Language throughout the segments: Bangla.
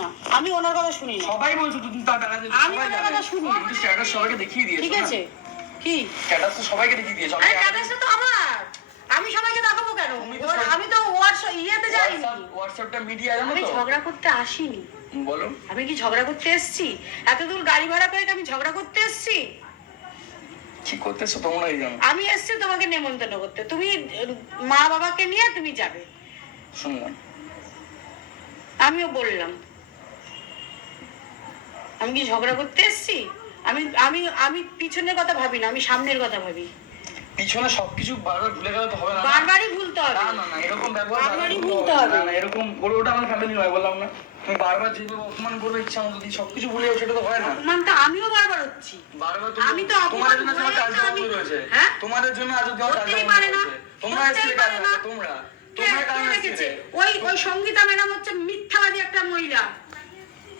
না। আমি ওনার কথা শুনি না। সবাই বলছো তুমি তার আমি ওনার কথা শুনি। তুমি স্ট্যাটাস সবাইকে দেখিয়ে দিয়েছ ঠিক আছে। কি? স্ট্যাটাস তো সবাইকে দেখিয়ে দিয়েছ আরে স্ট্যাটাসটা তো আমার। আমি সবাইকে দেখাবো কেন? তো আমি তো হোয়াটসঅ্যাপ ইয়েতে যাইনি। হোয়াটসঅ্যাপটা মিডিয়া জানো আমি ঝগড়া করতে আসিনি। বলো। আমি কি ঝগড়া করতে এসেছি? এত দূর গাড়ি ভাড়া করে আমি ঝগড়া করতে এসেছি? কি করতেছো তোমরাই জানো? আমি এসেছি তোমাকে নেমন্তন্ন করতে। তুমি মা বাবাকে নিয়ে তুমি যাবে। শুনলাম। আমিও বললাম। আমি কি ঝগড়া করতে এসেছি? আমি আমি আমি পিছনের কথা ভাবি না আমি সামনের কথা ভাবি। পিছনে সবকিছু বারবার ভুলে গেলে তো হবে না? বারবারই ভুলতে হবে। না না এরকম ব্যবহার বারবারই ভুলতে হবে। না এরকম করে ওটা আমার ফ্যামিলি নয় বললাম না। তুমি বারবার অপমান করবে ইচ্ছা মতো দিয়ে সবকিছু ভুলে যাও সেটা তো হয় না। অপমানটা আমিও বারবার হচ্ছি। বারবার আমি তো অপমান তোমাদের জন্য আমার কাজ তো বন্ধ হ্যাঁ? তোমাদের জন্য আজ অব্দি আমার কাজ হতেই বন্ধ পারে রয়েছে তোমরা পারে কাজ। তোমরা। কে তোমরা কারণ ওই ওই সঙ্গীতা ম্যাডাম হচ্ছে মিথ্যাবাদী একটা মহিলা।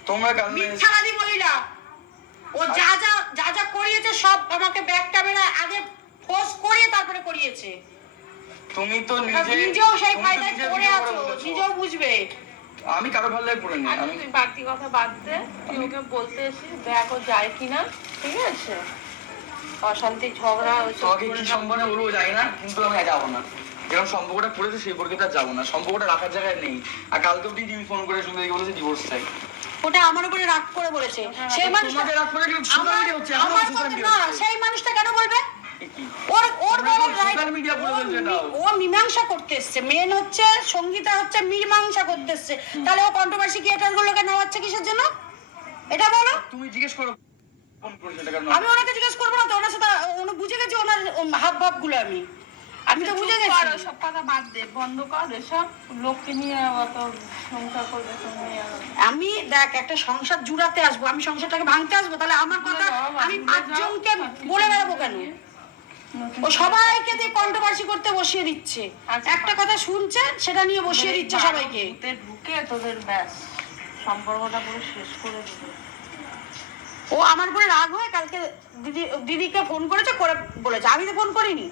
তোমরা কারণ মিথ্যাবাদী মহিলা ও যা যা যা যা করিয়েছে সব আমাকে ব্যাক ক্যামেরা আগে পোস্ট করিয়ে তারপরে করিয়েছে। তুমি তো নিজে নিজেও সেই তো পড়ে আছো নিজেও বুঝবে। আমি কারও ভালো লাগে পড়ে নি। আচ্ছা আমি বাড়তি কথা বাদ দে। তুই ওকে বলতে এসিস দেখ ও যায় কিনা ঠিক আছে? অশান্তি ঝগড়া তোমাকে কি। সম্মানে বলব জানি না? কিন্তু আমি যাব না। যেরকম সম্পর্কটা করেছে সেই পর্যন্ত আর যাব না। সম্পর্কটা রাখার জায়গায় নেই। আর কালকে অব্দি তুমি ফোন করে শুনতে বলেছে ডিভোর্স চাই। ওটা আমার উপরে রাগ করে বলেছে। সেই মানুষটা রাগ করে কিন্তু সোশ্যাল মিডিয়া হচ্ছে আমার কথা না সেই মানুষটা কেন বলবে? ওর ওর বলে। ও মীমাংসা করতে এসছে। মেন হচ্ছে সঙ্গীতা হচ্ছে মীমাংসা করতে এসছে। তাহলে ও কন্ট্রোভার্সি ক্রিয়েটার গুলোকে নেওয়াচ্ছে কিসের জন্য? এটা বলো। তুমি জিজ্ঞেস করো আমি ওনাকে জিজ্ঞেস করব না তো ওনার সাথে বুঝে গেছি ওনার হাব ভাবগুলো আমি। আমি তো বুঝে কর, গেছি। ওসব কথা বাদ দে বন্ধ কর এসব লোককে নিয়ে অত সংসার করবে তো নিয়ে আমি দেখ একটা সংসার জুড়াতে আসব আমি সংসারটাকে ভাঙতে আসব তাহলে আমার কথা আমি পাঁচজনকে বলে বেড়াবো কেন? ও সবাইকে দিয়ে কন্ট্রোভার্সি করতে বসিয়ে দিচ্ছে। আচ্ছা। একটা কথা শুনছে সেটা নিয়ে বসিয়ে দিচ্ছে সবাইকে। ঢুকে তোদের ব্যাস সম্পর্কটা পুরো শেষ করে দিবে ও আমার উপরে রাগ হয়, কালকে দিদি, দিদিকে ফোন করেছে, করে বলেছে। আমি তো ফোন করিনি।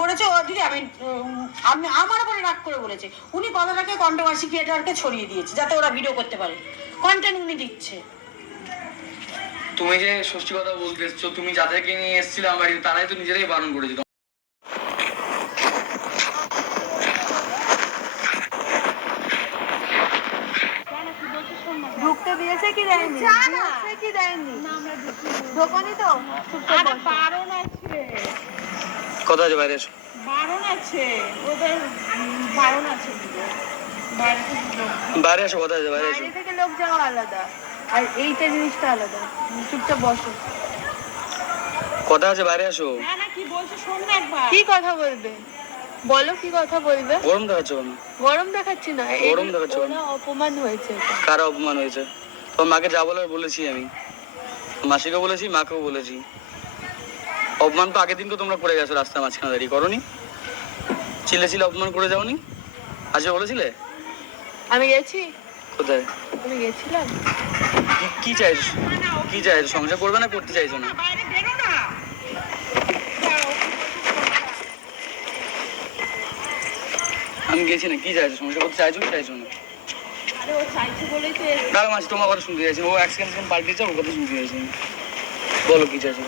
করেছে ও, দিদি, আমি আমি, আমার উপরে রাগ করে বলেছে। উনি কথাটাকে কন্ট্রোভার্সি ক্রিয়েটারকে ছড়িয়ে দিয়েছে, যাতে ওরা ভিডিও করতে পারে। কন্টেন্ট উনি দিচ্ছে। তুমি যে ষষ্ঠী কথা বলতে এসছো, তুমি যাদেরকে নিয়ে এসেছিলে আমার তারাই তো নিজেরাই বারণ করেছিল ঢুকতে দিয়েছে কি দেয়নি? দিয়েছে কি দেয়নি? ঢোকনি তো? আরে বারণ আছে। কথা আছে বাইরে এসো। বারণ আছে। ওদের বারণ আছে। বাইরে কথা আছে? বাইরে এসো। বাইরে থেকে লোক যাওয়া আলাদা। আর এইটা জিনিসটা আলাদা। চুপচাপ বসো। কথা আছে? বাইরে এসো। না না কি বলছো শোন না একবার। কি কথা বলবে? বলো কি কথা বলবে? গরম দেখাচ্ছ গরম দেখাচ্ছি না। গরম দেখাচ্ছ? অপমান হয়েছে কার অপমান হয়েছে? তোমার মাকে যা বলার বলেছি আমি। মাসিকেও বলেছি মাকেও বলেছি। অপমান তো আগের দিন তো তোমরা করে গেছো রাস্তায় মাঝখানে দাঁড়িয়ে। করনি? চিলে চিলে অপমান করে যাওনি? আজকে বলেছিলে? আমি গেছি। কোথায়? আমি গেছিলাম কি- চাইছো? কি চাইছো? সংসার করবে না করতে চাইছো না না? আমি গেছি না কি চাইছো? সংসার করতে চাইছো কি চাইছো না? দাঁড়া মাসি তোমার কথা শুনতে চাইছি। ও এক সেকেন্ড সেকেন্ড পাল্টেছে ওর কথা শুনতে চাইছি। বলো কি চাইছো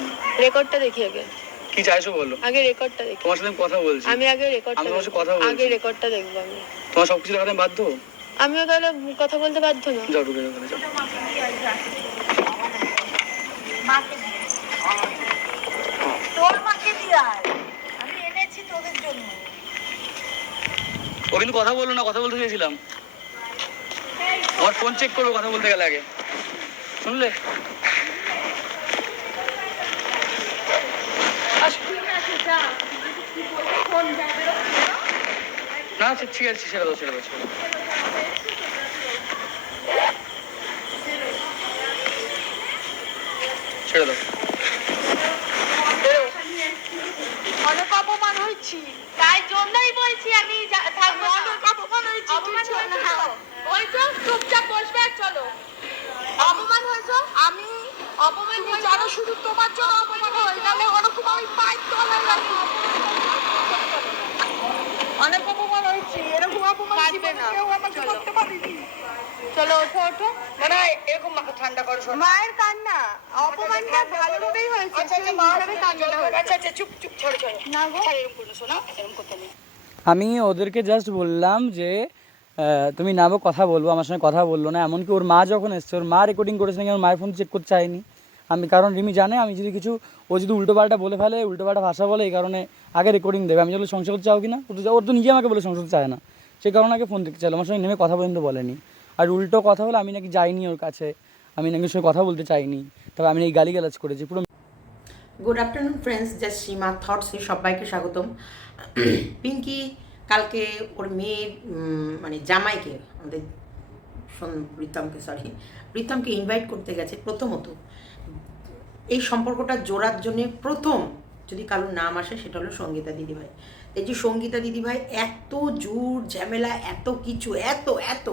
রেকর্ডটা দেখি আগে। কি চাইছো বলো? আগে রেকর্ডটা দেখি। তোমার সাথে কথা বলছি। আমি আগে রেকর্ডটা আমি তোমার সাথে কথা বলছি। আগে রেকর্ডটা দেখব আমি। তোমার দেখাতে আমি বাধ্য? আমিও তাহলে কথা বলতে বাধ্য না। যাও ঢুকে যাও যাও। তোর মাকে দিয়ে আমি এনেছি তোদের জন্য। ও কিন্তু কথা বলল না কথা বলতে চেয়েছিলাম। আমার ফোন চেক করব কথা বলতে গেলে আগে। শুনলে? না আচ্ছা, ঠিক আছে ছেড়ে দাও ছেড়ে দাও ছেড়ে দাও। অনেক অপমান হয়েছি। তাই জন্যই বলছি আমি থাকব। না। অপমান হয়েছি না ওই তো চুপচাপ বসবে আর চলো। অপমান হয়েছে? আমি অপমান হয়েছে। জানো শুধু তোমার জন্য অপমান হয় নাহলে ওরকম আমি পায়ের তলায় রাখি অনেক অপমান হয়েছে এরকম অপমান জীবনে কেউ আমাকে করতে পারেনি। চলো ওঠো ওঠো। মানে এরকম মাথা ঠান্ডা করো মায়ের কান্না। অপমানটা ভালোভাবেই হয়েছে আচ্ছা আচ্ছা হয়েছে। আচ্ছা আচ্ছা চুপ চুপ ছাড়ো ছাড়ো। না গো। এরকম করো শোনা। এরকম করতে নেই আমি ওদেরকে জাস্ট বললাম যে তুমি নামো কথা বলব, আমার সঙ্গে কথা বলল না। এমনকি ওর মা যখন এসছে, ওর মা রেকর্ডিং করেছে নাকি, আমার মায়ের ফোন চেক করতে চাইনি আমি কারণ রিমি জানে, আমি যদি কিছু ও যদি উল্টোপাল্টা বলে ফেলে উল্টোপাল্টা ভাষা বলে, এই কারণে আগে রেকর্ডিং দেবে। আমি যদি সংসার চাও কি না ওর তো নিজে আমাকে বলে সংসার চায় না। সেই কারণে আগে ফোন দেখতে চাইলো। আমার সঙ্গে নেমে কথা পর্যন্ত বলেনি। আর উল্টো কথা হলে আমি নাকি যাইনি ওর কাছে। আমি নাকি সঙ্গে কথা বলতে চাইনি। তবে আমি এই গালিগালাজ করেছি। পুরো good afternoon friends just Seema থটসে সবাইকে স্বাগতম। পিঙ্কি কালকে ওর মেয়ের মানে জামাইকে, আমাদের প্রীতমকে সরি প্রীতমকে ইনভাইট করতে গেছে প্রথমত। এই সম্পর্কটা জোড়ার জন্যে প্রথম যদি কারোর নাম আসে সেটা হলো সঙ্গীতা দিদিভাই। এই যে সঙ্গীতা দিদিভাই, এত জোর ঝামেলা, এত কিছু, এত এত,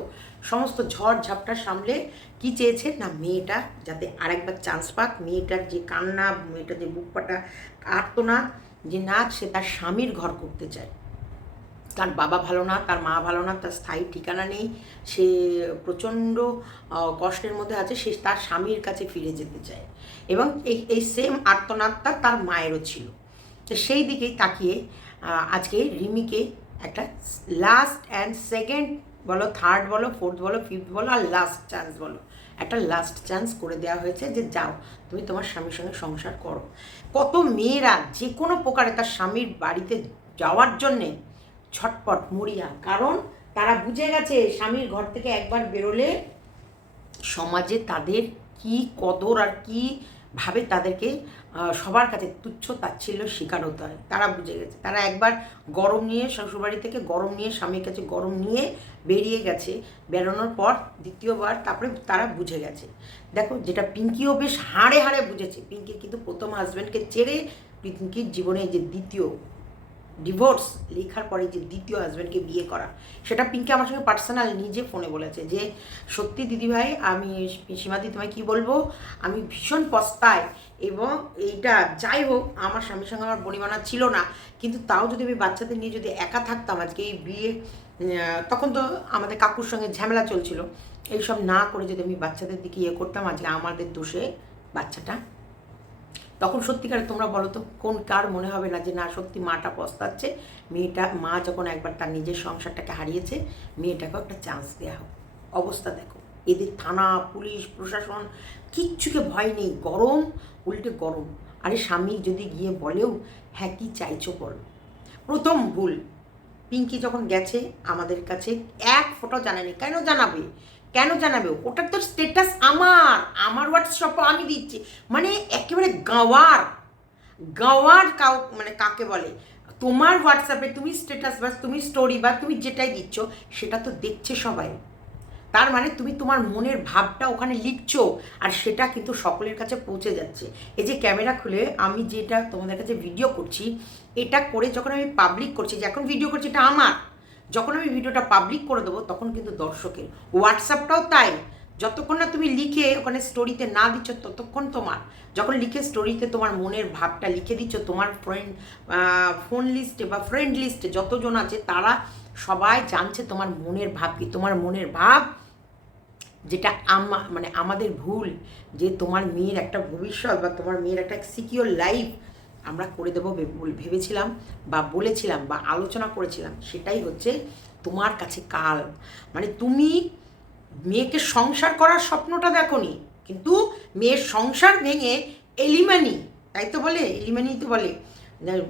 সমস্ত ঝড় ঝাপটা সামলে কি চেয়েছে? না, মেয়েটা, যাতে আরেকবার চান্স পাক, মেয়েটার যে কান্না, মেয়েটার যে বুক পাটা আর্তনাদ যে নাচ সে তার স্বামীর ঘর করতে চায়। তার বাবা ভালো না, তার মা ভালো না, তার স্থায়ী ঠিকানা নেই, সে প্রচণ্ড কষ্টের মধ্যে আছে, সে তার স্বামীর কাছে ফিরে যেতে চায়। এবং এই এই সেম আর্তনাদটা তার মায়েরও ছিল। তো সেই দিকেই তাকিয়ে আজকে রিমিকে একটা লাস্ট অ্যান্ড সেকেন্ড বলো থার্ড বলো ফোর্থ বলো ফিফথ বলো, আর লাস্ট চান্স বলো, একটা লাস্ট চান্স করে দেওয়া হয়েছে যে যাও, তুমি তোমার স্বামীর সঙ্গে সংসার করো। কত মেয়েরা যে কোনো প্রকারে তার স্বামীর বাড়িতে যাওয়ার জন্যে ছটপট, মরিয়া। কারণ তারা বুঝে গেছে স্বামীর ঘর থেকে একবার বেরোলে সমাজে তাদের কি কদর আর কি ভাবে তাদেরকে সবার কাছে তুচ্ছ তাচ্ছিল্য শিকার হতে হয়। তারা বুঝে গেছে। তারা একবার গরম নিয়ে, শ্বশুরবাড়ি থেকে গরম নিয়ে, স্বামীর কাছে গরম নিয়ে বেরিয়ে গেছে। বেরোনোর পর দ্বিতীয়বার তারপরে তারা বুঝে গেছে। দেখো, যেটা পিঙ্কিও বেশ হাড়ে হাড়ে বুঝেছে। পিঙ্কি কিন্তু প্রথম হাজব্যান্ডকে ছেড়ে পিঙ্কির জীবনে যে দ্বিতীয় ডিভোর্স লেখার পরে যে দ্বিতীয় হাজব্যান্ডকে বিয়ে করা, সেটা পিঙ্কি আমার সঙ্গে পার্সোনাল নিজে ফোনে বলেছে যে, সত্যি দিদিভাই, আমি সীমাদি তোমায় কী বলব? আমি ভীষণ পস্তায় এবং এইটা যাই হোক, আমার স্বামীর সঙ্গে আমার বনিমানা ছিল না। কিন্তু তাও যদি আমি বাচ্চাদের নিয়ে যদি একা থাকতাম আজকে এই বিয়ে তখন তো আমাদের কাকুর সঙ্গে ঝামেলা চলছিল। এইসব না করে যদি আমি বাচ্চাদের দিকে ইয়ে করতাম, আজকে আমাদের দোষে বাচ্চাটা তখন সত্যিকারে তোমরা বলো তো, কোন কার মনে হবে না যে না, সত্যি মাটা পস্তাচ্ছে? মেয়েটা, মা যখন একবার তার নিজের সংসারটাকে হারিয়েছে, মেয়েটাকেও একটা চান্স দেওয়া হোক। অবস্থা দেখো। এদের থানা, পুলিশ, প্রশাসন, কিচ্ছুকে ভয় নেই। গরম, উল্টে গরম। আরে স্বামী যদি গিয়ে বলেও হ্যাঁ কী চাইছো বলো? প্রথম ভুল। পিঙ্কি যখন গেছে আমাদের কাছে, এক ফটো জানায়নি। কেন জানাবে? কেন জানাবে ওটার তো স্টেটাস আমার। আমার হোয়াটসঅ্যাপে আমি দিচ্ছি। মানে একেবারে গাওয়ার। গাওয়ার কাউ মানে কাকে বলে? তোমার হোয়াটসঅ্যাপে তুমি স্টেটাস বা তুমি স্টোরি বা তুমি যেটাই দিচ্ছ, সেটা তো দেখছে সবাই। তার মানে তুমি তোমার মনের ভাবটা ওখানে লিখছো, আর সেটা কিন্তু সকলের কাছে পৌঁছে যাচ্ছে। এই যে ক্যামেরা খুলে আমি যেটা তোমাদের কাছে ভিডিও করছি, এটা করে যখন আমি পাবলিক করছি, যে এখন ভিডিও করছি, এটা আমার। যখন আমি ভিডিওটা পাবলিক করে দেবো, তখন কিন্তু দর্শকের হোয়াটসঅ্যাপটাও তাই। যতক্ষণ না তুমি লিখে ওখানে স্টোরিতে না দিচ্ছ, ততক্ষণ তোমার, যখন লিখে স্টোরিতে তোমার মনের ভাবটা লিখে দিচ্ছ, তোমার ফ্রেন্ড ফোন লিস্টে বা ফ্রেন্ড লিস্টে যতজন আছে, তারা সবাই জানছে তোমার মনের ভাব কি। তোমার মনের ভাব যেটা আমা মানে আমাদের ভুল, যে তোমার মেয়ের একটা ভবিষ্যৎ বা তোমার মেয়ের একটা সিকিওর লাইফ আমরা করে দেবো ভেবেছিলাম বা বলেছিলাম বা আলোচনা করেছিলাম, সেটাই হচ্ছে তোমার কাছে কাল। মানে তুমি মেয়েকে সংসার করার স্বপ্নটা দেখোনি, কিন্তু মেয়ের সংসার ভেঙে এলিমানি, তাই তো বলে? এলিমানি তো বলে।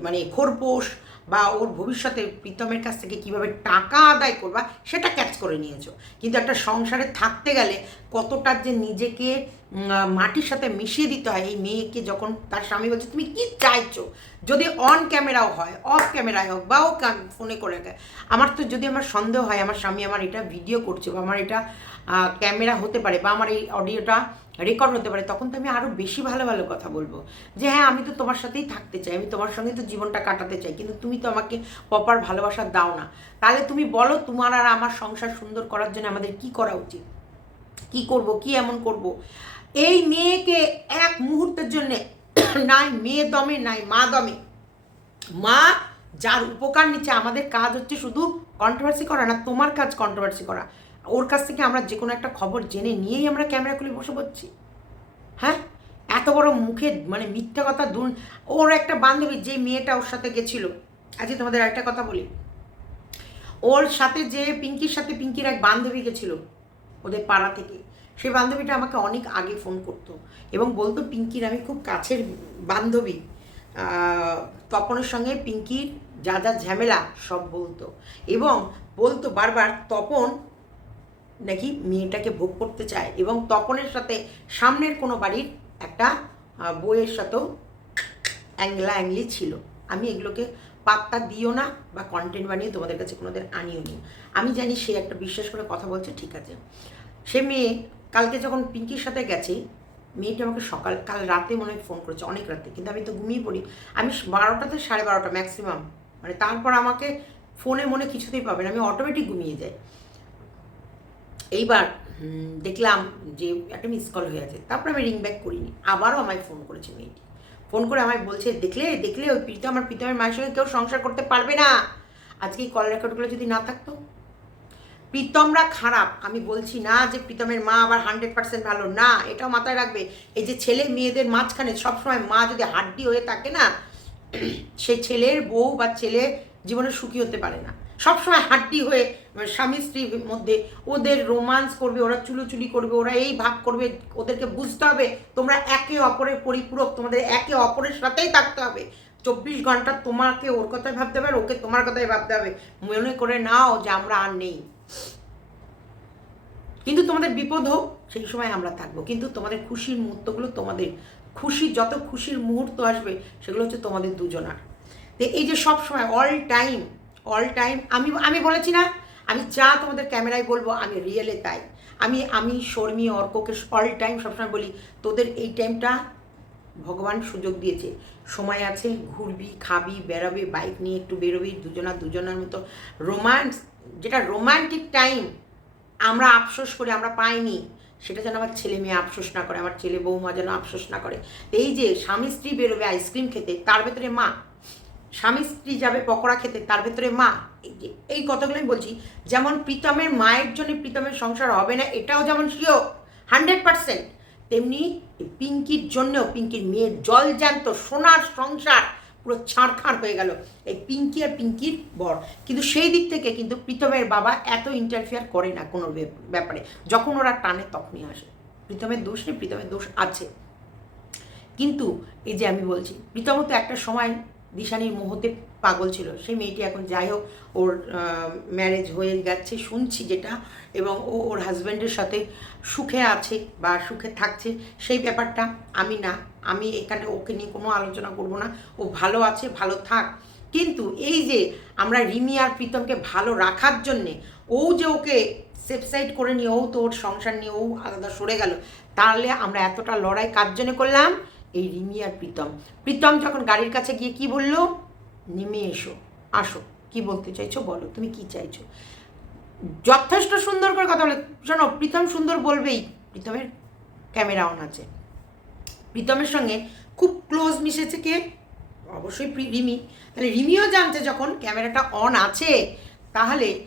মানে খোরপোশ বা ওর ভবিষ্যতে প্রীতমের কাছ থেকে কীভাবে টাকা আদায় করবা, সেটা ক্যাচ করে নিয়েছো কিন্তু একটা সংসারে থাকতে গেলে কতটা যে নিজেকে মাটির সাথে মিশিয়ে দিতে হয়, এই মেয়েকে যখন তার স্বামী বলছে, তুমি কি চাইছো যদি অন ক্যামেরাও হয় অফ ক্যামেরায় হোক, বা ও ফোনে করে। আমার তো যদি আমার সন্দেহ হয়, আমার স্বামী আমার এটা ভিডিও করছে, বা আমার এটা ক্যামেরা হতে পারে, বা আমার এই অডিওটা রেকর্ড হতে পারে, তখন তো আমি আরও বেশি ভালো ভালো কথা বলব। যে হ্যাঁ আমি তো তোমার সাথেই থাকতে চাই, আমি তোমার সঙ্গে তো জীবনটা কাটাতে চাই, কিন্তু তুমি তো আমাকে প্রপার ভালোবাসা দাও না। তাহলে তুমি বলো তোমার আর আমার সংসার সুন্দর করার জন্য আমাদের কি করা উচিত? কি করব, কি এমন করব? এই মেয়েকে এক মুহূর্তের জন্যে নাই মেয়ে দমে, নাই মা দমে। মা যার উপকার নিচ্ছে, আমাদের কাজ হচ্ছে শুধু কন্ট্রোভার্সি করা না, তোমার কাজ কন্ট্রোভার্সি করা। ওর কাছ থেকে আমরা যে কোনো একটা খবর জেনে নিয়েই আমরা ক্যামেরা খুলে বসে পড়ছি। হ্যাঁ? এত বড় মুখে মানে মিথ্যা কথা দূর ওর একটা বান্ধবী যে মেয়েটা ওর সাথে গেছিল। আজকে তোমাদের একটা কথা বলি। ওর সাথে যে পিঙ্কির সাথে পিঙ্কির এক বান্ধবী গেছিল ওদের পাড়া থেকে সেই বান্ধবীটা আমাকে অনেক আগে ফোন করতো এবং বলতো, পিঙ্কির আমি খুব কাছের বান্ধবী। তপনের সঙ্গে পিঙ্কির যা যা ঝামেলা সব বলতো এবং বলতো বারবার, তপন নাকি মেয়েটাকে ভোগ করতে চায় এবং তপনের সাথে সামনের কোনো বাড়ির একটা বইয়ের সাথেও অ্যাংলা অ্যাংলি ছিল। আমি এগুলোকে পাত্তা দিও না বা কন্টেন্ট বানিয়ে তোমাদের কাছে কোনোদিন আনিও নি। আমি জানি সে একটা বিশ্বাস করে কথা বলছে, ঠিক আছে। সে মেয়ে কালকে যখন পিঙ্কির সাথে গেছে, মেয়েটা আমাকে সকাল, কাল রাতে মনে হয় ফোন করেছে, অনেক রাতে, কিন্তু আমি তো ঘুমিয়ে পড়ি। আমি বারোটাতে সাড়ে বারোটা ম্যাক্সিমাম মানে তারপর আমাকে ফোনে মনে কিছুতেই পাবে না, আমি অটোমেটিক ঘুমিয়ে যাই। এইবার দেখলাম যে একটা মিস কল হয়ে আছে। তারপর আমি রিং ব্যাক করিনি। আবারও আমায় ফোন করেছে মেয়েটি। ফোন করে আমায় বলছে, দেখলে দেখলে ওই প্রীতম আমার প্রীতমের মায়ের সঙ্গে কেউ সংসার করতে পারবে না। আজকে এই কল রেকর্ডগুলো যদি না থাকতো। প্রীতমরা খারাপ। আমি বলছি, না, যে প্রীতমের মা আবার হান্ড্রেড পার্সেন্ট ভালো না। এটাও মাথায় রাখবে। এই যে ছেলে মেয়েদের মাঝখানে সবসময় মা যদি হাড্ডি হয়ে থাকে না, সে ছেলের বউ বা ছেলে জীবনে সুখী হতে পারে না। সবসময় হাড্ডি হয়ে স্বামী স্ত্রীর মধ্যে ওদের রোমান্স করবে, ওরা চুলোচুলি করবে, ওরা এই ভাগ করবে, ওদেরকে বুঝতে হবে তোমরা একে অপরের পরিপূরক, তোমাদের একে অপরের সাথেই থাকতে হবে। চব্বিশ ঘণ্টা তোমাকে ওর কথাই ভাবতে হবে ওকে তোমার কথাই ভাবতে হবে। মনে করে নাও যে আমরা আর নেই। কিন্তু তোমাদের বিপদ হোক, সেই সময় আমরা থাকব। কিন্তু তোমাদের খুশির মুহূর্তগুলো তোমাদের, খুশি, যত খুশির মুহূর্ত আসবে, সেগুলো হচ্ছে তোমাদের দুজনার। তো এই যে সব সময় অল টাইম অল টাইম আমি আমি বলেছি না, আমি যা তোমাদের ক্যামেরায় বলব, আমি রিয়েলে তাই। আমি আমি শর্মী অর্ককে অল টাইম সবসময় বলি, তোদের এই টাইমটা ভগবান সুযোগ দিয়েছে। সময় আছে, ঘুরবি, খাবি, বেরোবি বাইক নিয়ে একটু বেরোবি, দুজনা, দুজনের মতো রোম্যান্স যেটা রোমান্টিক টাইম আমরা আফসোস করে, আমরা পাইনি। সেটা যেন আমার ছেলে মেয়ে আফসোস না করে, আমার ছেলে বৌমা যেন আফসোস না করে। এই যে স্বামী স্ত্রী বেরোবে আইসক্রিম খেতে, তার ভেতরে মা স্বামী স্ত্রী যাবে পকোড়া খেতে, তার ভেতরে মা, এই কথাগুলো আমি বলছি, যেমন প্রীতমের মায়ের জন্য প্রীতমের সংসার হবে না, এটাও যেমন শিও হান্ড্রেড পার্সেন্ট। তেমনি পিঙ্কির জন্যও, পিঙ্কির মেয়ের জল জ্যান্ত, সোনার সংসার পুরো ছাড়খাড় হয়ে গেল, এই পিঙ্কি আর পিঙ্কির বর। কিন্তু সেই দিক থেকে কিন্তু প্রীতমের বাবা এত ইন্টারফেয়ার করে না কোনো ব্যাপারে, যখন ওরা টানে তখনই আসে। প্রীতমের দোষ নেই, প্রীতমের দোষ আছে। কিন্তু এই যে আমি বলছি প্রীতম তো একটা সময় দিশানির মুহূর্তে পাগল ছিল। সেই মেয়েটি এখন যাই হোক, ওর ম্যারেজ হয়ে যাচ্ছে শুনছি যেটা এবং ও ওর হাজব্যান্ডের সাথে সুখে আছে বা সুখে থাকছে সেই ব্যাপারটা আমি না। আমি এখানে ওকে নিয়ে কোনো আলোচনা করব না। ও ভালো আছে, ভালো থাক। কিন্তু এই যে আমরা রিমি আর প্রীতমকে ভালো রাখার জন্যে ও যে ওকে সেফসাইড করে নিয়ে, ও তো ওর সংসার নিয়ে ও আলাদা সরে গেল, তাহলে আমরা এতটা লড়াই কার জন্য করলাম? এই রিমি আর প্রীতম। প্রীতম যখন গাড়ির কাছে গিয়ে কি বলল? নেমে এসো, আসো। কি বলতে চাইছো বলো, তুমি কি চাইছো? যথেষ্ট সুন্দর করে কথা বলে। শোনো, প্রীতম সুন্দর বলবেই, প্রীতমের ক্যামেরা অন আছে। প্রীতমের সঙ্গে খুব ক্লোজ মিশেছে কে? অবশ্যই রিমি। তাহলে রিমিও জানছে যখন ক্যামেরাটা অন আছে, তাহলে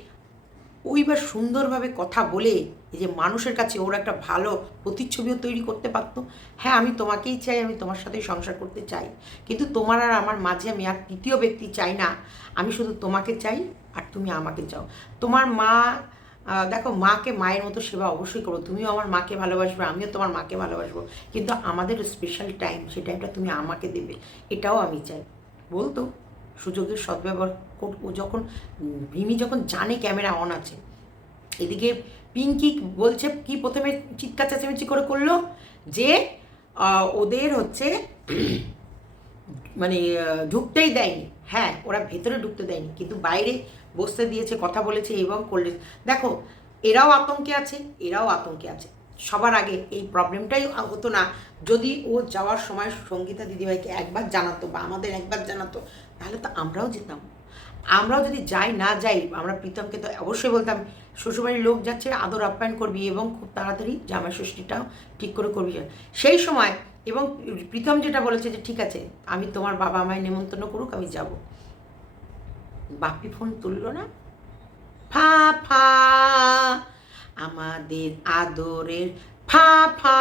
ওইবার সুন্দরভাবে কথা বলে এই যে মানুষের কাছে ওর একটা ভালো প্রতিচ্ছবিও তৈরি করতে পারতো। হ্যাঁ আমি তোমাকেই চাই, আমি তোমার সাথেই সংসার করতে চাই। কিন্তু তোমার আর আমার মাঝে আমি আর তৃতীয় ব্যক্তি চাই না। আমি শুধু তোমাকে চাই আর তুমি আমাকে চাও। তোমার মা দেখো, মাকে মায়ের মতো সেবা অবশ্যই করো। তুমিও আমার মাকে ভালোবাসবে, আমিও তোমার মাকে ভালোবাসবো। কিন্তু আমাদের স্পেশাল টাইম সেই টাইমটা তুমি আমাকে দেবে। এটাও আমি চাই। বলতো, সুযোগের সদ্ব্যবহার কর- ও যখন রিমি যখন জানে ক্যামেরা অন আছে এদিকে পিঙ্কি বলছে কি প্রথমে চিৎকার চেঁচামেচি করে করল যে ওদের হচ্ছে মানে ঢুকতেই দেয়নি। হ্যাঁ ওরা ভেতরে ঢুকতে দেয়নি, কিন্তু বাইরে বসতে দিয়েছে, কথা বলেছে এবং করলে। দেখো, এরাও আতঙ্কে আছে, এরাও আতঙ্কে আছে। সবার আগে এই প্রবলেমটাই হতো না। যদি ও যাওয়ার সময় সঙ্গীতা দিদিভাইকে একবার জানাতো বা আমাদের একবার জানাতো, তাহলে তো আমরাও যেতাম। আমরাও যদি যাই, না যাই, আমরা প্রীতমকে তো অবশ্যই বলতাম শ্বশুরবাড়ির লোক যাচ্ছে, আদর আপ্যায়ন করবি এবং খুব তাড়াতাড়ি জামাই ষষ্ঠীটাও ঠিক করে করবি। সেই সময় এবং প্রীতম যেটা বলেছে যে, ঠিক আছে, আমি তোমার বাবা আমায় নেমন্তন্ন করুক, আমি যাব। বাপি ফোন তুললো না। ফা ফা, আমাদের আদরের ফা ফা,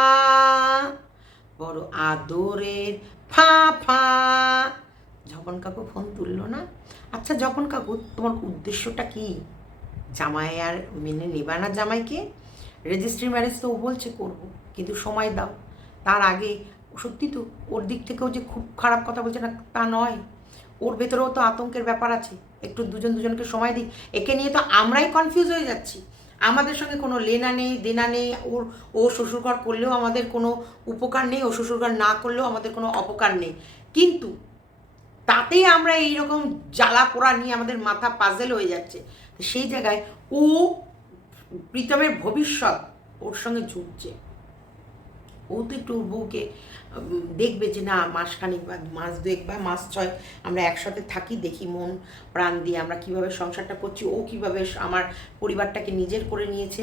বড় আদরের ফা ফা। যখন কাকু ফোন তুললো না আচ্ছা যখন কাকু, তোমার উদ্দেশ্যটা কি? জামাই আর মেনে নেবা না জামাইকে রেজিস্ট্রি ম্যারেজ তো ও বলছে করব, কিন্তু সময় দাও। তার আগে সত্যি তো ওর দিক থেকেও যে খুব খারাপ কথা বলছে না, তা নয়। ওর ভেতরেও তো আতঙ্কের ব্যাপার আছে। একটু দুজন দুজনকে সময় দিই। একে নিয়ে তো আমরাই কনফিউজ হয়ে যাচ্ছি। আমাদের সঙ্গে কোনো লেনা নেই, দেনা নেই। ওর, ও শ্বশুরঘর করলেও আমাদের কোনো উপকার নেই, ও শ্বশুরঘর না করলেও আমাদের কোনো অপকার নেই। কিন্তু তাতেই আমরা এইরকম জ্বালা পোড়া নিয়ে আমাদের মাথা পাজেল হয়ে যাচ্ছে। সেই জায়গায় ও প্রীতমের ভবিষ্যৎ ওর সঙ্গে ঝুঁকছে ও তো একটু বউকে দেখবে যে না, মাসখানিক বা মাস দুয়েক বা মাস ছয় আমরা একসাথে থাকি, দেখি মন প্রাণ দিয়ে আমরা কীভাবে সংসারটা করছি, ও কীভাবে আমার পরিবারটাকে নিজের করে নিয়েছে।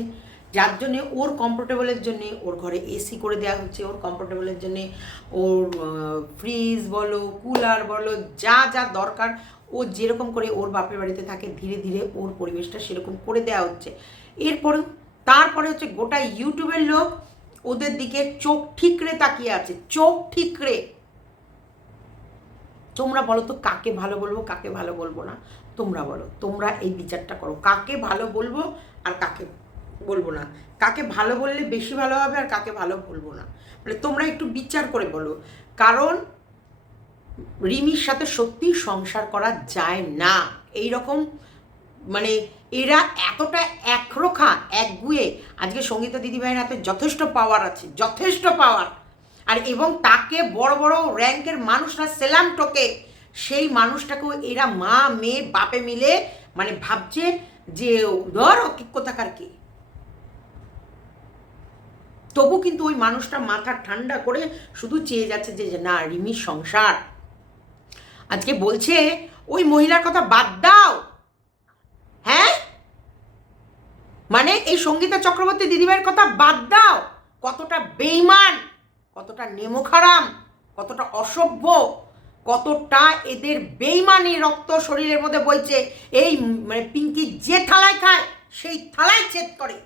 যার জন্যে ওর কমফোর্টেবলের জন্যে ওর ঘরে এসি করে দেওয়া হচ্ছে, ওর কমফোর্টেবলের জন্যে ওর ফ্রিজ বলো কুলার বলো, যা যা দরকার, ও যেরকম করে ওর বাপের বাড়িতে থাকে, ধীরে ধীরে ওর পরিবেশটা সেরকম করে দেওয়া হচ্ছে। এরপরেও তারপরে হচ্ছে গোটা ইউটিউবের লোক ওদের দিকে চোখ ঠিকরে তাকিয়ে আছে, চোখ ঠিকরে। তোমরা বলো তো, কাকে ভালো বলব, কাকে ভালো বলব না? তোমরা বলো, তোমরা এই বিচারটা করো, কাকে ভালো বলব আর কাকে বলব না। কাকে ভালো বললে বেশি ভালো হবে আর কাকে ভালো বলব না। মানে তোমরা একটু বিচার করে বলো। কারণ রিমির সাথে সত্যি সংসার করা যায় না। এই রকম মানে এরা এতটা একরোখা, একগুয়ে। আজকে সঙ্গীতা দিদিভাইয়ের হাতে যথেষ্ট পাওয়ার আছে, যথেষ্ট পাওয়ার আর এবং তাকে বড় বড় র্যাঙ্কের মানুষরা সেলাম টোকে। সেই মানুষটাকেও এরা মা, মেয়ে, বাপে মিলে মানে ভাবছে যে, ধর কোথাকার কি? তবু কিন্তু ওই মানুষটা মাথা ঠান্ডা করে শুধু চেয়ে যাচ্ছে যে না, রিমির সংসার। আজকে বলছে, ওই মহিলার কথা বাদ দাও। হ্যাঁ? মানে এই সঙ্গীতা চক্রবর্তী দিদিভাইয়ের কথা বাদ দাও। কতটা বেইমান কতটা নেমোখারাম, কতটা অসভ্য, কতটা এদের বেইমানি রক্ত শরীরের মধ্যে বইছে, এই মানে পিঙ্কি যে থালায় খায়, সেই থালায় ছেদ করে।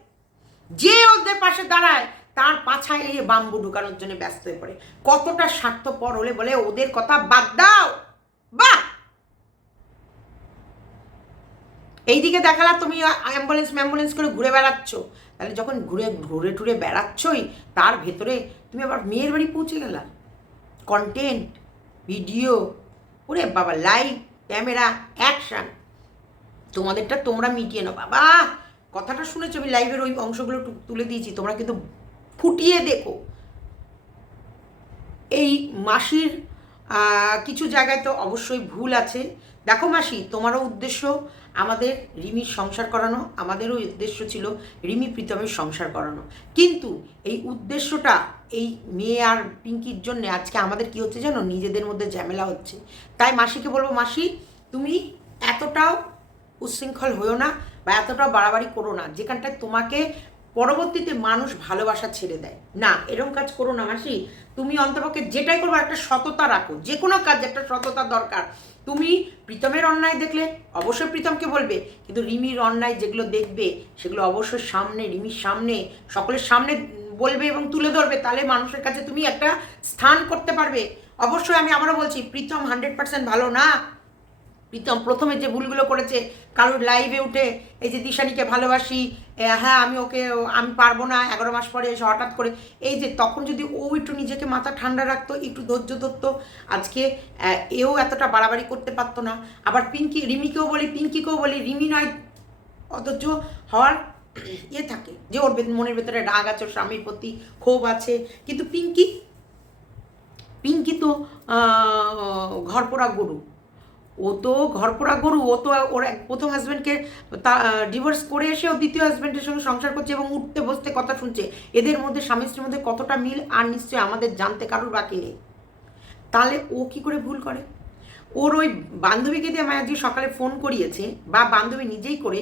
যে ওদের পাশে দাঁড়ায় তার পাছায় এই বাম্বু ঢুকানোর জন্য ব্যস্ত হয়ে পড়ে। কতটা স্বার্থপর হলে বলে, ওদের কথা বাদ দাও, বাহ! এইদিকে দেখালা তুমি অ্যাম্বুলেন্স ম্যাম্বুলেন্স করে ঘুরে বেড়াচ্ছ। তাহলে যখন ঘুরে ঘুরে টুরে বেড়াচ্ছই, তার ভেতরে তুমি আবার মেয়ের বাড়ি পৌঁছে গেলা। কন্টেন্ট ভিডিও ওরে বাবা লাইভ ক্যামেরা অ্যাকশান তোমাদেরটা তোমরা মিটিয়ে নাও। বাবা, কথাটা শুনেছো, আমি লাইভের ওই অংশগুলো তুলে দিয়েছি। তোমরা কিন্তু ফুটিয়ে দেখো। এই মাসির কিছু জায়গায় তো অবশ্যই ভুল আছে। দেখো মাসি, তোমারও উদ্দেশ্য আমাদের রিমির সংসার করানো, আমাদেরও উদ্দেশ্য ছিল রিমি প্রীতমের সংসার করানো। কিন্তু এই উদ্দেশ্যটা এই মেয়ে আর পিঙ্কির জন্য আজকে আমাদের কি হচ্ছে জানো? নিজেদের মধ্যে ঝামেলা হচ্ছে। তাই মাসিকে বলব, মাসি, তুমি এতটাও উচ্ছৃঙ্খল হয়েও না বা এতটাও বাড়াবাড়ি করো না, যেখানটায় তোমাকে পরবর্তীতে মানুষ ভালোবাসা ছেড়ে দেয়। না এরকম কাজ করো না মাসি। তুমি অন্তপক্ষে যেটাই করব একটা সততা রাখো। যে কোনো কাজ, একটা সততা দরকার। তুমি প্রীতমের অন্যায় দেখলে অবশ্যই প্রীতমকে বলবে, কিন্তু রিমির অন্যায় যেগুলো দেখবে, সেগুলো অবশ্যই সামনে, রিমির সামনে, সকলের সামনে বলবে এবং তুলে ধরবে। তাহলে মানুষের কাছে তুমি একটা স্থান করতে পারবে। অবশ্যই আমি আবারও বলছি, প্রীতম হান্ড্রেড পার্সেন্ট ভালো না। প্রীতম প্রথমে যে ভুলগুলো করেছে, কারোর লাইভে উঠে, এই যে দিশানিকে ভালোবাসি হ্যাঁ আমি ওকে আমি পারব না, এগারো মাস পরে এসে হঠাৎ করে, এই যে তখন যদি ও একটু নিজেকে মাথা ঠান্ডা রাখতো, একটু ধৈর্য ধরতো, আজকে এও এতটা বাড়াবাড়ি করতে পারতো না। আবার পিঙ্কি, রিমিকেও বলি, পিঙ্কিকেও বলি, রিমি নয় অথচ হওয়ার ইয়ে থাকে, যে ওর মনের ভেতরে রাগ আছে, ওর স্বামীর প্রতি ক্ষোভ আছে। কিন্তু পিঙ্কি পিঙ্কি তো ঘরপোড়া গরু। ও তো ঘরপোড়া গরু, ও তো ওর এক প্রথম হাজব্যান্ডকে তা ডিভোর্স করে এসে ও দ্বিতীয় হাজব্যান্ডের সঙ্গে সংসার করছে এবং উঠতে বসতে কথা শুনছে। এদের মধ্যে স্বামী স্ত্রীর মধ্যে কতটা মিল আর নিশ্চয়ই আমাদের জানতে কারোর বাকি নেই। তাহলে ও কি করে ভুল করে? ওর ওই বান্ধবীকে দিয়ে আমায় আজকে সকালে ফোন করিয়েছে বা বান্ধবী নিজেই করে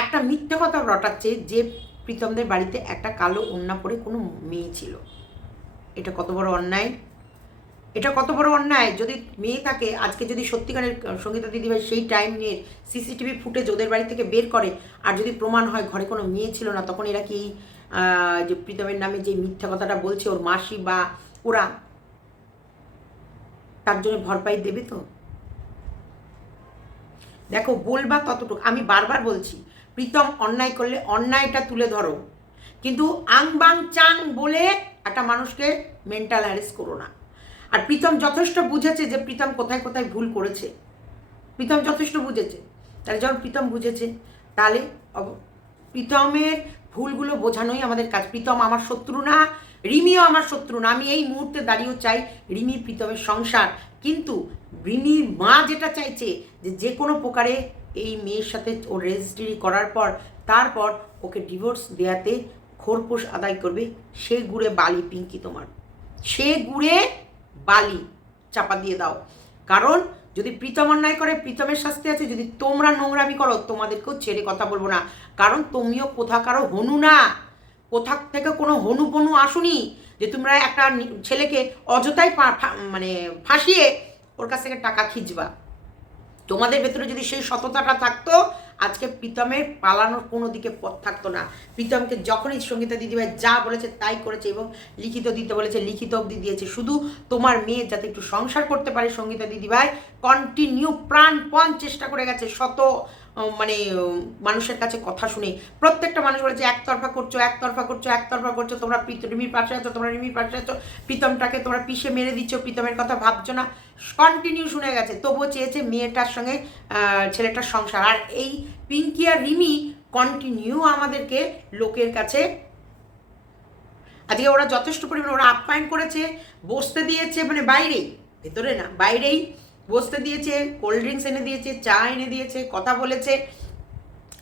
একটা মিথ্যে কথা রটাচ্ছে যে প্রীতমদের বাড়িতে একটা কালো ওন্না পরে কোনো মেয়ে ছিল। এটা কত বড় অন্যায়? এটা কত বড় অন্যায়? যদি মেয়ে থাকে আজকে যদি সত্যিকারের সঙ্গীতা দিদিভাই সেই টাইম নিয়ে সিসিটিভি ফুটেজ ওদের বাড়ি থেকে বের করে, আর যদি প্রমাণ হয় ঘরে কোনো মেয়ে ছিল না, তখন এরা কি যে প্রীতমের নামে যে মিথ্যা কথাটা বলছে ওর মাসি বা ওরা, তার জন্য ভরপাই দেবে তো? দেখো, বলবা ততটুকু, আমি বারবার বলছি, প্রীতম অন্যায় করলে অন্যায়টা তুলে ধরো। কিন্তু আং বাং চাং বলে একটা মানুষকে মেন্টাল হ্যারেস করো না। আর প্রীতম যথেষ্ট বুঝেছে যে প্রীতম কোথায় কোথায় ভুল করেছে। প্রীতম যথেষ্ট বুঝেছে। তাহলে যখন প্রীতম বুঝেছে, তাহলে প্রীতমের ভুলগুলো বোঝানোই আমাদের কাজ। প্রীতম আমার শত্রু না, রিমিও আমার শত্রু না। আমি এই মুহূর্তে দাঁড়িয়েও চাই রিমি প্রীতমের সংসার। কিন্তু রিমির মা যেটা চাইছে যে যে কোনো প্রকারে এই মেয়ের সাথে ও রেজিস্ট্রি করার পর, তারপর ওকে ডিভোর্স দেওয়াতে খোরপোশ আদায় করবে। সে গুড়ে বালি পিঙ্কি তোমার। সে গুড়ে বালি চাপা দিয়ে দাও। কারণ যদি প্রীতম অন্যায় করে, প্রীতমের শাস্তি আছে। যদি তোমরা নোংরামি করো, তোমাদেরকেও ছেড়ে কথা বলব না। কারণ তুমিও কোথাকারও হনু না। কোথা থেকে কোনো হনু পনু আসুনি যে তোমরা একটা ছেলেকে অযথাই মানে ফাঁসিয়ে ওর কাছ থেকে টাকা খিচবা। তোমাদের ভেতরে যদি সেই সততাটা থাকতো আজকে প্রীতমের পালানোর কোনো দিকে পথ থাকতো না। প্রীতমকে যখনই সঙ্গীতা দিদিভাই যা বলেছে তাই করেছে এবং লিখিত দিতে বলেছে, লিখিত অবধি দিয়েছে। শুধু তোমার মেয়ে যাতে একটু সংসার করতে পারে সঙ্গীতা দিদিভাই কন্টিনিউ প্রাণপণ চেষ্টা করে গেছে শত মানে মানুষের কাছে কথা শুনে প্রত্যেকটা মানুষ বলেছে একতরফা করছ একতরফা করছ একতরফা করছ, তোমরা রিমির পাশে আছো, তোমরা রিমির পাশে আছো, প্রীতমটাকে তোমরা পিষে মেরে দিচ্ছ, প্রীতমের কথা ভাবছ না। কন্টিনিউ শুনে গেছে, তবুও চেয়েছে মেয়েটার সঙ্গে ছেলেটার সংসার। আর এই পিঙ্কি আর রিমি কন্টিনিউ আমাদেরকে লোকের কাছে, আজকে ওরা যথেষ্ট পরিমাণে, ওরা আপ্যায়ন করেছে, বসতে দিয়েছে মানে বাইরেই, ভেতরে না, বাইরেই বসতে দিয়েছে কোল্ড ড্রিঙ্কস এনে দিয়েছে, চা এনে দিয়েছে, কথা বলেছে।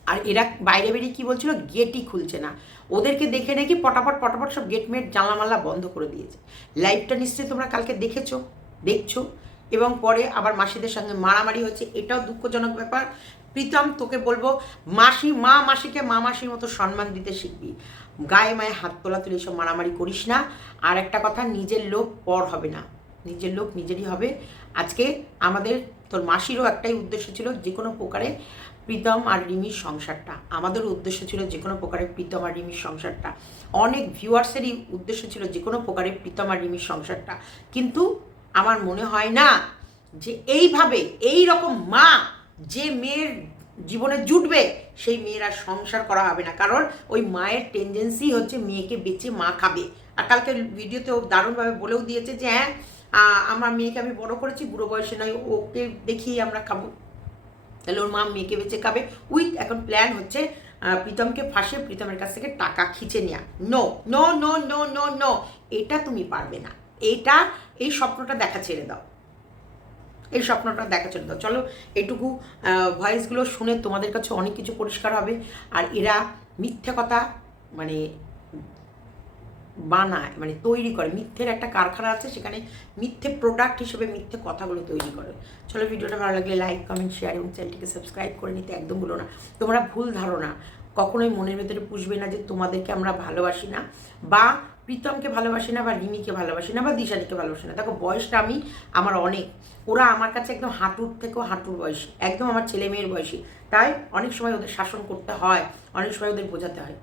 আর এরা বাইরে বেরিয়ে কী বলছিল? গেটই খুলছে না। ওদেরকে দেখে নাকি পটাপট পটাপট সব গেট মেট জানলামাল্লা বন্ধ করে দিয়েছে। লাইভটা নিশ্চয়ই তোমরা কালকে দেখেছ, দেখছ। এবং পরে আবার মাসিদের সঙ্গে মারামারি হচ্ছে, এটাও দুঃখজনক ব্যাপার। প্রীতম, তোকে বলব, মাসি, মা মাসিকে মা মাসির মতো সম্মান দিতে শিখবি। গায়ে মায়ে হাত তোলা তুলে এসব মারামারি করিস না। আর একটা কথা, নিজের লোক পর হবে না। নিজের লোক নিজেরই হবে। আজকে আমাদের, তোর মাসিরও একটাই উদ্দেশ্য ছিল যে কোনো প্রকারে প্রীতম আর রিমির সংসারটা। আমাদের উদ্দেশ্য ছিল যে কোনো প্রকারে প্রীতম আর রিমির সংসারটা। অনেক ভিউয়ার্সেরই উদ্দেশ্য ছিল যে কোনো প্রকারে প্রীতম আর রিমির সংসারটা। কিন্তু আমার মনে হয় না যে এইভাবে এই রকম মা যে মেয়ের জীবনে জুটবে, সেই মেয়ের আর সংসার করা হবে না। কারণ ওই মায়ের টেন্ডেন্সি হচ্ছে মেয়েকে বেঁচে মা খাবে। আর কালকে ভিডিওতে ও দারুণভাবে বলেও দিয়েছে যে হ্যাঁ আমার মেয়েকে আমি বড় করেছি, বুড়ো বয়সে নয়, ওকে দেখিয়ে আমরা খাব। তাহলে ওর মা মেয়েকে বেঁচে খাবে। উইথ এখন প্ল্যান হচ্ছে প্রীতমকে ফাঁসে, প্রীতমের কাছ থেকে টাকা খিচে নেওয়া no no no no no no, এটা তুমি পারবে না। এটা, এই স্বপ্নটা দেখা ছেড়ে দাও। এই স্বপ্নটা দেখা ছেড়ে দাও। চলো, এটুকু ভয়েসগুলো শুনে তোমাদের কাছে অনেক কিছু পরিষ্কার হবে। আর এরা মিথ্যে কথা মানে বানায় মানে তৈরি করে। মিথ্যের একটা কারখানা আছে, সেখানে মিথ্যে প্রোডাক্ট হিসেবে মিথ্যে কথাগুলো তৈরি করে। চলো ভিডিওটা ভালো লাগলে লাইক কমেন্ট শেয়ার এবং চ্যানেলটিকে সাবস্ক্রাইব করে নিতে একদম ভুলো না। তোমরা ভুল ধারণা। কখনোই মনের ভেতরে পুষবে না যে তোমাদেরকে আমরা ভালোবাসি না, বা প্রীতমকে ভালোবাসি না, বা রিমিকে ভালোবাসি না, বা দিশানিকে ভালোবাসি না। দেখো, বয়সটা আমি, আমার অনেক। ওরা আমার কাছে একদম হাঁটুর থেকেও হাঁটুর বয়সী। একদম আমার ছেলে মেয়ের বয়সী। তাই অনেক সময় ওদের শাসন করতে হয়, অনেক সময় ওদের বোঝাতে হয়।